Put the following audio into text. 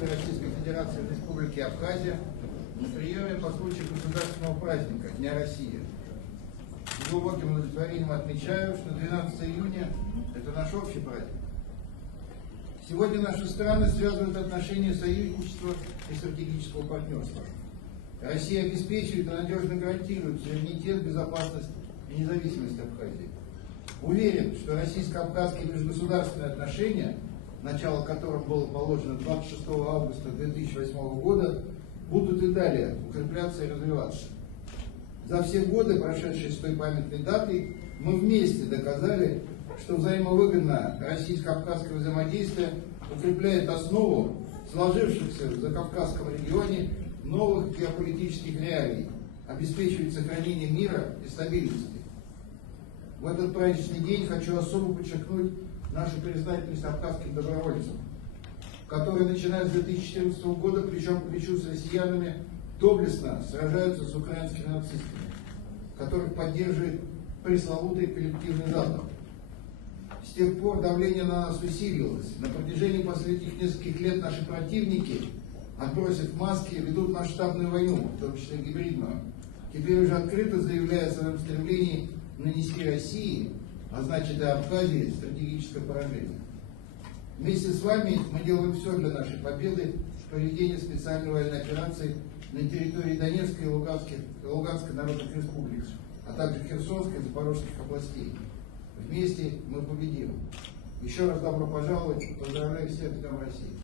посольстве Российской Федерации в Республике Абхазия на приеме по случаю государственного праздника Дня России. С глубоким удовлетворением отмечаю, что 12 июня – это наш общий праздник. Сегодня наши страны связывают отношения союзничества и стратегического партнерства. Россия обеспечивает и надежно гарантирует суверенитет, безопасность и независимость Абхазии. Уверен, что российско-абхазские межгосударственные отношения, начало которых было положено 26 августа 2008 года, будут и далее укрепляться и развиваться. За все годы, прошедшие с той памятной датой, мы вместе доказали, что взаимовыгодное российско-абхазское взаимодействие укрепляет основу сложившихся в Закавказском регионе новых геополитических реалий, обеспечивает сохранение мира и стабильности. В этот праздничный день хочу особо подчеркнуть нашу признательность абхазским добровольцам, которые, начиная с 2014 года, плечом к плечу с россиянами, доблестно сражаются с украинскими нацистами, которых поддерживает пресловутый коллективный Запад. С тех пор давление на нас усилилось. На протяжении последних нескольких лет наши противники, отбросив маски, ведут масштабную войну, в том числе гибридную. Теперь уже открыто заявляя о своем стремлении нанести России, а значит и Абхазии, стратегическое поражение. Вместе с вами мы делаем все для нашей победы в проведении специальной военной операции на территории Донецкой и Луганской народных республик, а также Херсонской и Запорожских областей. Вместе мы победим. Еще раз добро пожаловать. Поздравляю всех с Днем России.